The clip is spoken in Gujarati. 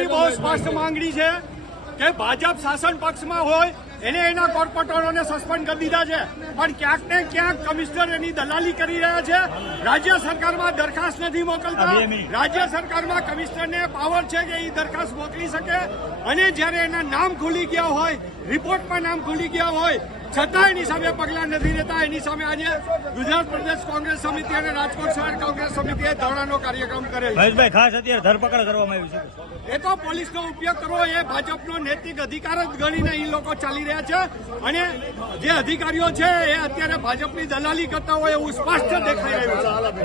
અમારી બહુ સ્પષ્ટ માંગણી છે કે ભાજપ શાસન પક્ષમાં હોય એને એના કોર્પોરેટરોને સસ્પેન્ડ કરી દીધા છે, પણ ક્યાંક ને ક્યાંક કમિશનર એની દલાલી કરી રહ્યા છે. રાજ્ય સરકારમાં દરખાસ્ત નથી મોકલતા. રાજ્ય સરકારમાં કમિશનરને પાવર છે કે એ દરખાસ્ત મોકલી શકે, અને જ્યારે એના નામ ખુલી ગયા હોય, રિપોર્ટમાં નામ ખુલી ગયા હોય, છતાં એની સામે પગલાં નથી લેતા. એની સામે આજે ગુજરાત પ્રદેશ કોંગ્રેસ સમિતિ અને રાજકોટ શહેર કોંગ્રેસ સમિતિએ ધરણાનો કાર્યક્રમ કરેલ છે. ખાસ અત્યારે ધરપકડ કરવામાં આવી છે. એ તો પોલીસનો ઉપયોગ કરવો એ ભાજપનો નૈતિક અધિકાર જ ગણીને એ લોકો ચાલી રહ્યા છે, અને જે અધિકારીઓ છે એ અત્યારે ભાજપની દલાલી કરતા હોય એવું સ્પષ્ટ દેખાઈ રહ્યું છે.